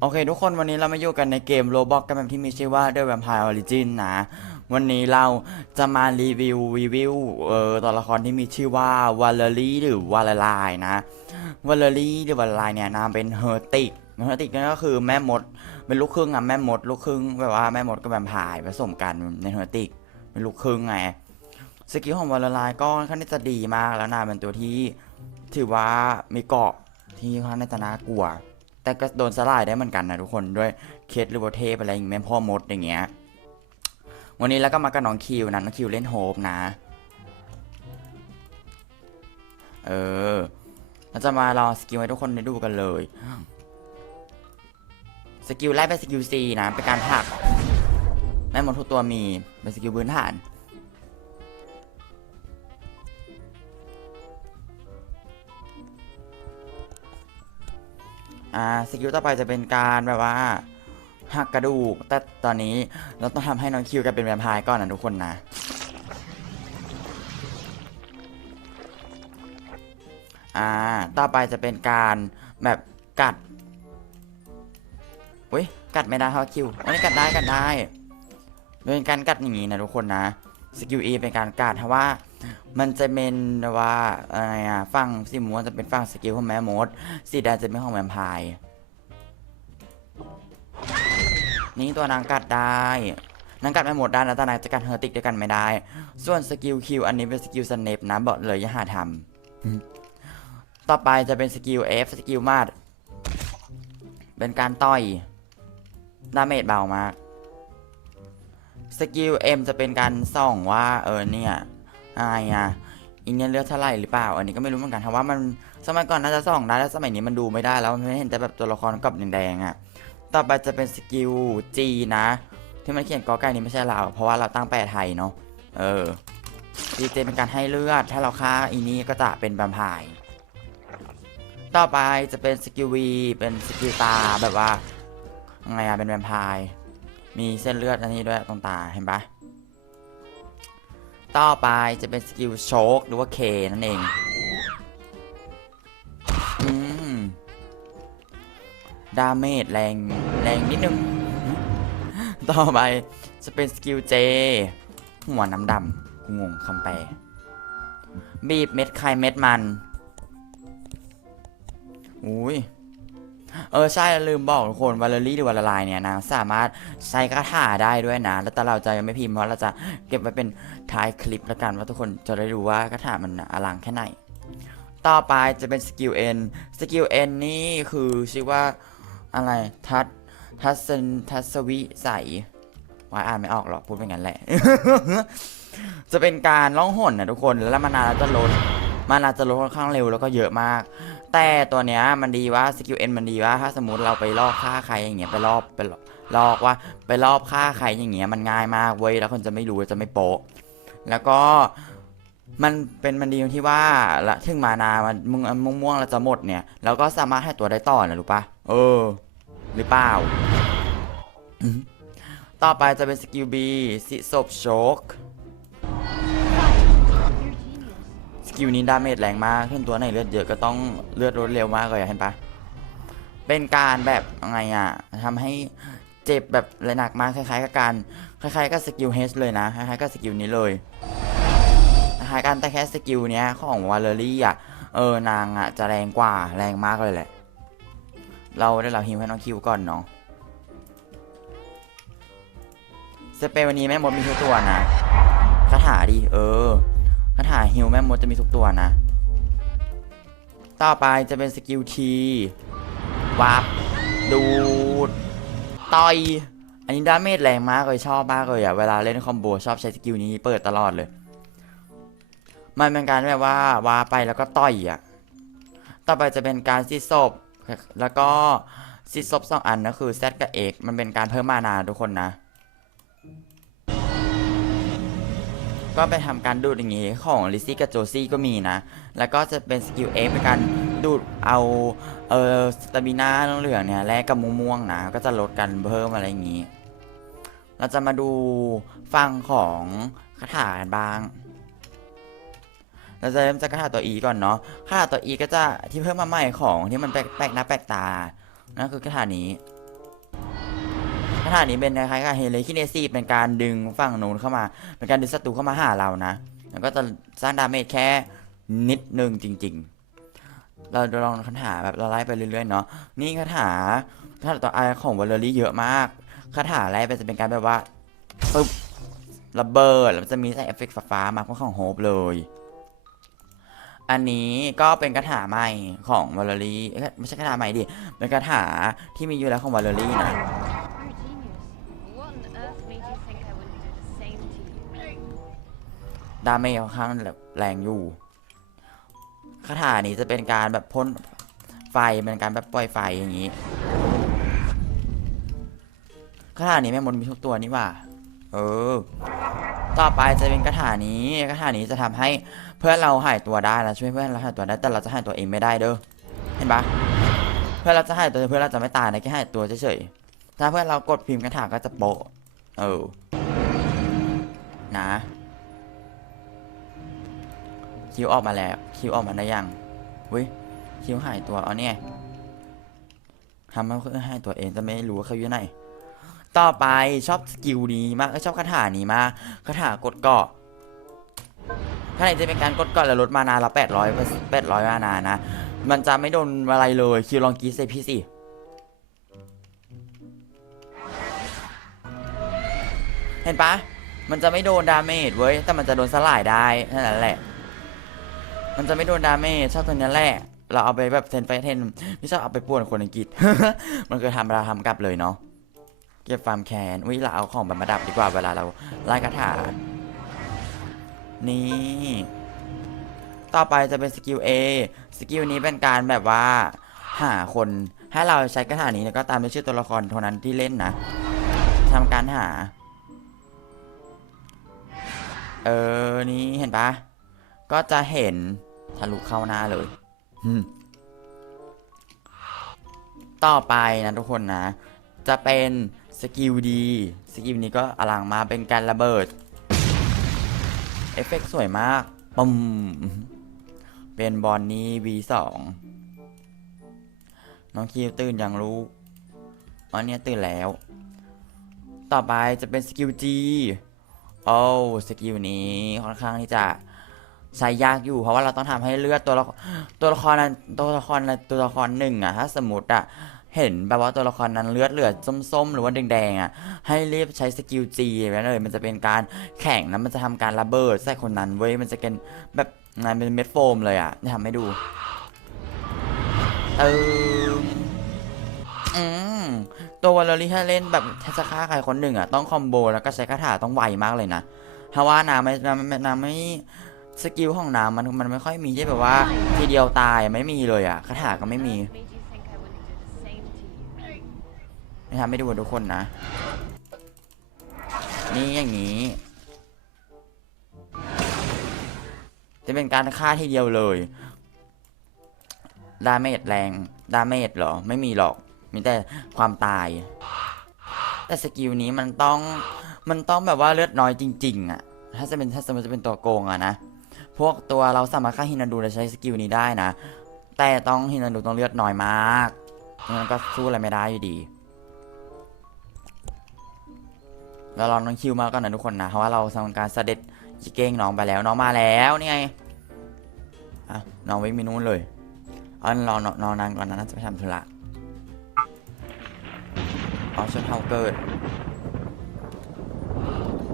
โอเคทุกคนวันนี้เรามาอยู่กันในเกมโรบอกกันแบบที่มีชื่อว่า The Vampire Origin นะ วันนี้เราจะมารีวิวรีวิวเอ่อตัวละครที่มีชื่อว่าวาเลรี่หรือวาลลายนะวาเลรี่หรือวาลลายเนี่ยนามเป็นเฮอร์ติกเฮอร์ติกนั่นก็คือแม่มดเป็นลูกครึ่งอะแม่มดลูกครึ่งแบบว่าแม่มดกับแวมไพร์ผสมกันในเฮอร์ติกเป็นลูกครึ่งไงสกิลของวาลลายก็ค่อนข้างจะดีมากแล้วนะเป็นตัวที่ถือว่ามีเกาะที่ค่อนข้างจะน่ากลัว แต่ก็โดนสลายได้เหมือนกันนะทุกคนด้วยเคสหรือว่าเทพอะไรอย่างเงี้ยแม่พ่อมดอย่างเงี้ยวันนี้แล้วก็มากับน้องคิวนะน้องคิวเล่นโฮปนะเออเราจะมาลองสกิลให้ทุกคนได้ดูกันเลยสกิลแรกเป็นสกิล C นะเป็นการผลักแม่มดทุกตัวมีเป็นสกิลพื้นฐาน อ่าสกิลต่อไปจะเป็นการแบบว่าหักกระดูก แต่ตอนนี้เราต้องทำให้น้องคิวกลายเป็นแวมไพร์ก่อนนะทุกคนนะ อ่า ต่อไปจะเป็นการแบบกัดอุ้ยกัดไม่ได้เพราะคิวอันนี้กัดได้กัดได้เป็นการกัดอย่างนี้นะทุกคนนะ สกิล E เป็นการกัดเพราะว่ามันจะเป็นว่าอะไรอะฝั่งสีม่วงจะเป็นฝั่งสกิลของแม่มด สีแดงจะเป็นของแวมไพร์นี่ตัวนางกัดได้นางกัดไม่หมดได้นะแต่นางจะกัดเฮอร์ติกด้วยกันไม่ได้ ส่วนสกิลคิวอันนี้เป็นสกิลสเนปนะบอกเลยอย่าหาทำต่อไปจะเป็นสกิล F สกิลมาดเป็นการต่อยดาเมจเบามาก สกิล M จะเป็นการส่องว่าเออเนี่ยอะไรอะอินเนียเลือดเท่าไหร่หรือเปล่า อันนี้ก็ไม่รู้เหมือนกันเพราะว่ามันสมัยก่อนน่าจะส่องได้แล้วสมัยนี้มันดูไม่ได้แล้วมันไม่เห็นแต่แบบตัวละครกับแดงๆอะต่อไปจะเป็นสกิล G นะ ที่มันเขียนกอไก่นี้ไม่ใช่เราเพราะว่าเราตั้งแปลไทยเนาะเออ G จะเป็นการให้เลือด ถ้าเราฆ่าอีนี้ก็จะเป็นแวมพร์ต่อไปจะเป็นสกิล V เป็นสกิลตาแบบว่าไงอะเป็นแวมไพร์ มีเส้นเลือดอันนี้ด้วยตรงตาเห็นปะต่อไปจะเป็นสกิลโชกหรือว่าเคนั่นเองอืมดาเมจแรงแรงนิดนึง ต่อไปจะเป็นสกิลเจ หัวน้ำดำกูงงคำแปลบีบเม็ดไข่เม็ดมัน อุ้ย เออใช่ลืมบอกทุกคนวาเลรี่หรือวาลลายเนี่ยนางสามารถใช้คาถาได้ด้วยนะ แล้วแต่เราจะยังไม่พิมพ์เพราะเราจะเก็บไว้เป็นท้ายคลิปแล้วกันว่าทุกคนจะได้รู้ว่าคาถามันอลังแค่ไหน ต่อไปจะเป็นสกิล N สกิล N นี่คือชื่อว่าอะไรทัศทัศนทัศวิใสว่าอ่านไม่ออกหรอกพูดเป็นงั้นแหละ จะเป็นการล่องหนนะทุกคนแล้วมานาเราจะลดมานาจะลดค่อนข้างเร็วแล้วก็เยอะมาก แต่ตัวเนี้ยมันดีว่าสกิลเอ็นมันดีว่าถ้าสมมติเราไปลอกฆ่าใครอย่างเงี้ยไปลอบไปลอกว่าไปลอบฆ่าใครอย่างเงี้ยมันง่ายมากเว้ยแล้วคนจะไม่รู้จะไม่โปะแล้วก็มันเป็นมันดีตรงที่ว่าละถึงมานามันมึงม่วงม่วงเราจะหมดเนี่ยเราก็สามารถให้ตัวได้ต่อนะรู้ปะเออ หรือเปล่า ต่อไปจะเป็นสกิลบีสิศพโชก กิลนี้ดาเมจแรงมากขึ้นตัวไหนเลือดเยอะก็ต้องเลือดลดเร็วมากเลยเห็นปะเป็นการแบบไงอะทำให้เจ็บแบบเลยหนักมากคล้ายๆกับการคล้ายๆกับสกิลเฮสเลยนะคล้ายๆกับสกิลนี้เลยคล้ายกันแต่แค่สกิลเนี้ยของวาเลรี่อะเออนางอะจะแรงกว่าแรงมากเลยแหละ เราได้เราฮิวให้น้องคิวก่อนเนาะสเปร์วันนี้แม่มดมีทุกตัวนะคาถาดิเออ คาถาฮิวแม่มดจะมีทุกตัวนะ ต่อไปจะเป็นสกิลทีวับดูดต่อยอันนี้ดาเมจแรงมากเลยชอบมากเลยอะเวลาเล่นคอมโบชอบใช้สกิลนี้เปิดตลอดเลย มันเป็นการแบบว่าวาไปแล้วก็ต่อยอะต่อไปจะเป็นการซีศพแล้วก็ซีศพสองอันก็คือ Z กับ X มันเป็นการเพิ่มมานาทุกคนนะ ก็ไปทำการดูดอย่างงี้ของลิซี่กับโจซี่ก็มีนะ แล้วก็จะเป็นสกิลเอเป็นการดูดเอาเออสตามิน่าเหลืองเนี่ยแลกกับม่วงๆนะก็จะลดกันเพิ่มอะไรอย่างงี้ เราจะมาดูฟังของคาถากันบ้าง เราจะเริ่มจากคาถาตัว E ก่อนเนาะคาถาตัว E ก็จะที่เพิ่มมาใหม่ของที่มันแปลกแปลกหน้าแปลกตานั่นคือคาถานี้ คาถานี้เป็นคล้ายๆกับเฮเลคิเนซีเป็นการดึงฝั่งนู้นเข้ามา เป็นการดึงศัตรูเข้ามาหาเรานะ แล้วก็จะสร้างดาเมจแค่นิดนึงจริง ๆ เราลองคาถาแบบเราไล่ไปเรื่อยๆเนาะ นี่คาถาคาถาต่อไอของวอลเลอรี่เยอะมาก คาถาแรกจะเป็นการแบบว่าปึ๊บระเบิดแล้วจะมีใส่เอฟเฟกต์ฟ้ามาพวกของโฮปเลย อันนี้ก็เป็นคาถาใหม่ของวอลเลอรี่ไม่ใช่คาถาใหม่ดิ เป็นคาถาที่มีอยู่แล้วของวอลเลอรี่นะ ดาเมจค่อนข้างแรงอยู่คาถานี้จะเป็นการแบบพ่นไฟเป็นการแบบปล่อยไฟอย่างนี้คาถานี้แม่มดมีทุกตัวนี่ว่า เออ ต่อไปจะเป็นคาถานี้คาถานี้จะทำให้เพื่อนเราหายตัวได้นะช่วยเพื่อนเราหายตัวได้แต่เราจะหายตัวเองไม่ได้เด้อเห็นปะเพื่อนเราจะหายตัวเพื่อนเราจะไม่ตายนะแค่หายตัวเฉยๆถ้าเพื่อนเรากดพิมพ์คาถาก็จะโปะเออนะ คิวออกมาแล้ว คิวออกมาได้ยังวิคิวหายตัวเอาเนี่ยทำให้เขาหายตัวเองจะไม่รู้ว่าเขาอยู่ไหน ต่อไปชอบสกิลนี้มากชอบคาถานี้มากคาถากดเกาะถ้าไหนจะเป็นการกดเกาะแล้วลดมานาเราแปดร้อยแปดร้อยมานานะ มันจะไม่โดนอะไรเลย คิวลองกรีดใส่พี่สิ เห็นปะ มันจะไม่โดนดาเมจเว้ย แต่มันจะโดนสลายได้นั่นแหละ มันจะไม่โดนดาเมจชอบตัวนี้แหละเราเอาไปแบบเซนไฟเทนไม่ชอบเอาไปป่วนคนอังกฤษ มันคือทำเราทำกลับเลยเนาะเก็บฟาร์มแคนอุ้ยเราเอาของบบมาดับดีกว่าเวลาเราไล่คาถานี่ ต่อไปจะเป็นสกิล A สกิลนี้เป็นการแบบว่า หาคนให้เราใช้คาถานี้แล้วก็ตามด้วยชื่อตัวละครเท่านั้นที่เล่นนะทำการหา เออ นี่เห็นปะก็จะเห็น ทะลุเข้าหน้าเลยอืมต่อไปนะทุกคนนะ จะเป็นสกิลดีสกิลนี้ก็อลังมาเป็นการระเบิด เอฟเฟกต์สวยมากปุ้มเป็นบอลนี้ V2 น้องคิวตื่นยังรู้อ๋อเนี่ยตื่นแล้ว ต่อไปจะเป็นสกิล G โอ้สกิลนี้ค่อนข้างที่จะ ใช้ยากอยู่ เพราะว่าเราต้องทำให้เลือดตัวละตัวละครนั้นตัวละครนั้นตัวละครหนึ่งอะถ้าสมมติอะเห็นแบบว่าตัวละครนั้นเลือดเหลือส้มๆ หรือว่าแดงๆอะให้รีบใช้สกิล G ไปเลยมันจะเป็นการแข่งนะมันจะทำการระเบิดใส่คนนั้นเว้ยมันจะเป็นแบบงานเป็นเม็ดโฟมเลยอะจะทำให้ดูเอออืมตัววอลลอรี่ถ้าเล่นแบบจะฆ่าใครคนหนึ่งอะต้องคอมโบแล้วก็ใช้คาถาต้องไวมากเลยนะเพราะว่าน้ำไม่น้ำไม่น้ำไม่ สกิลของน้ำมันมันไม่ค่อยมีที่แบบว่าทีเดียวตายไม่มีเลยอะคาถาก็ไม่มี Made you think I wouldn't do the same to you. ไม่ทำไม่ดูทุกคนนะ นี่อย่างนี้ จะเป็นการฆ่าทีเดียวเลยดาเมจแรงดาเมจเหรอ ไม่มีหรอก มีแต่ความตาย แต่สกิลนี้มันต้องมันต้องแบบว่าเลือดน้อยจริง ๆอะ ถ้าจะเป็นถ้าสมมติจะเป็นตัวโกงอะนะ พวกตัวเราสามารถฆ่าฮินาดูและใช้สกิลนี้ได้นะ แต่ต้องฮินาดูต้องเลือดน้อยมากงั้นก็สู้อะไรไม่ได้อยู่ดีเราลองน้องคิวมาก่อนนะทุกคนนะเพราะว่าเราทำการเสด็จจิเก้งน้องไปแล้วน้องมาแล้วนี่ไงอะน้องวิ่งไปนู่นเลยเอารอนอนนานก่อนนะน่าจะไปทำธุระเอาชนเท่าเกิด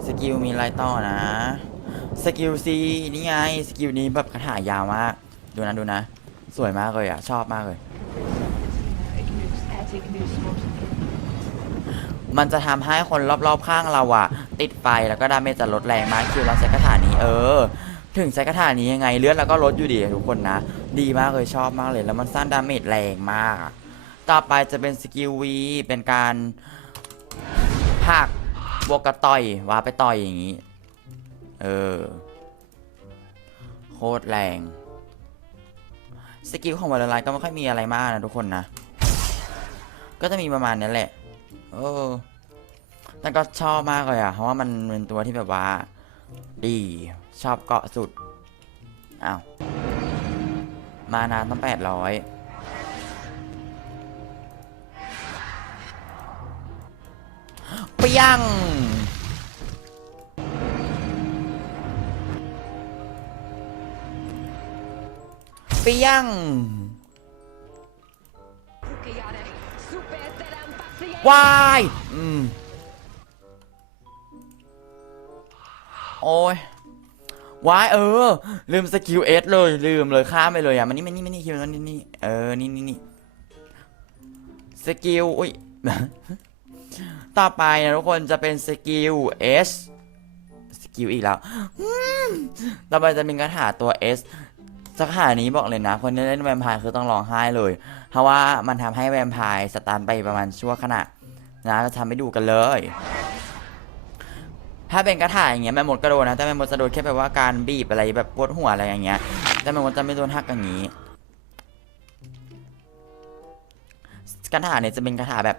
สกิลมีไรต่อนะ สกิลซีนี่ไง สกิลนี้แบบคาถายาวมาก ดูนะดูนะ สวยมากเลยอะ ชอบมากเลย มันจะทำให้คนรอบๆข้างเราอะติดไฟแล้วก็ดาเมจจะลดแรงมากคิวเราใช้คาถานี้เออ ถึงใช้คาถานี้ยังไงเลือดเราก็ลดอยู่ดีทุกคนนะ ดีมากเลยชอบมากเลย แล้วมันสร้างดาเมจแรงมาก ต่อไปจะเป็นสกิลวีเป็นการผักบวกกับต่อยว้าไปต่อยอย่างนี้ เออ โคตรแรง สกิลของวอลไลก็ไม่ค่อยมีอะไรมากนะทุกคนนะ ก็จะมีประมาณนี้แหละ เออแต่ก็ชอบมากเลยอะ เพราะว่ามันเป็นตัวที่แบบว่า ดี ชอบเกาะสุด อ้าว มานานต้องแปดร้อยปียง เปียงวายอืมโอ้ยวายเออ ลืมสกิลเอสเลยลืมเลยข้ามไปเลยอะมันนี่มันนี่มันนี่คิวมันนี่นี่เออนี่นี่นี่สกิลอุ้ยต่อไปนะทุกคนจะเป็นสกิล S สสกิลอีกแล้ว ต่อไปจะเป็นคาถาตัว S สักคาถานี้บอกเลยนะ คนที่เล่นแวมไพร์คือต้องร้องไห้เลย เพราะว่ามันทำให้แวมไพร์สตาร์ไปประมาณชั่วขณะนะจะทำให้ดูกันเลย ถ้าเป็นกระถาอย่างเงี้ยแม่มดกระโดดนะ แต่แม่มดจะโดนแค่แบบว่าการบีบอะไรแบบปวดหัวอะไรอย่างเงี้ย แต่แม่มดจะไม่โดนหักอย่างนี้กระถาเนี่ยจะเป็นกระถาแบบ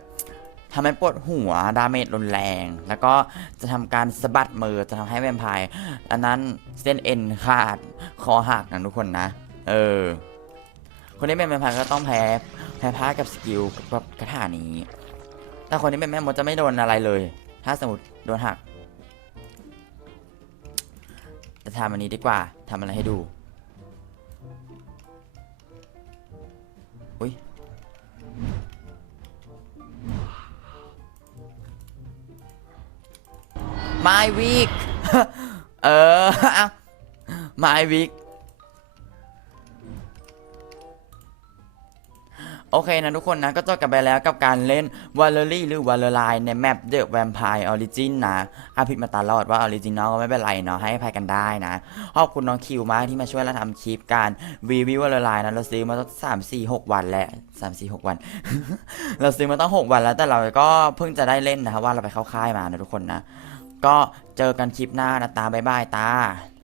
ทำให้ปวดหัวดาเมจรุนแรง แล้วก็จะทำการสะบัดมือจะทำให้แวมไพร์อันนั้นเส้นเอ็นขาดคอหักนะทุกคนนะ เออ คนที่เป็นแวมไพร์ก็ต้องแพ้แพ้พ่ากับสกิลกับกระถานี้ แต่คนที่เป็นแม่มดจะไม่โดนอะไรเลย ถ้าสมมติโดนหักจะทำอันนี้ดีกว่าทำอะไรให้ดู อุ้ย My week เออ My week โอเคนะทุกคนนะก็จบกันไปแล้วกับการเล่น v a l e r y หรือ v a l e r i ในแมป The Vampire Origin นะอาผิดมาตลอดว่า Original ก็ไม่เป็นไรเนาะให้อภัยกันได้นะขอบคุณน้องคิวมากที่มาช่วยเราทำคลิปการรีวิว v a l e r i นะเราซื้อมาตั้งสามสี่หกวันแล้วสามสี่หกวัน เราซื้อมาตั้งหกวันแล้วแต่เราก็เพิ่งจะได้เล่นนะครับว่าเราไปเข้าค่ายมานะทุกคนนะ ก็เจอกันคลิปหน้านะตาบายบายตา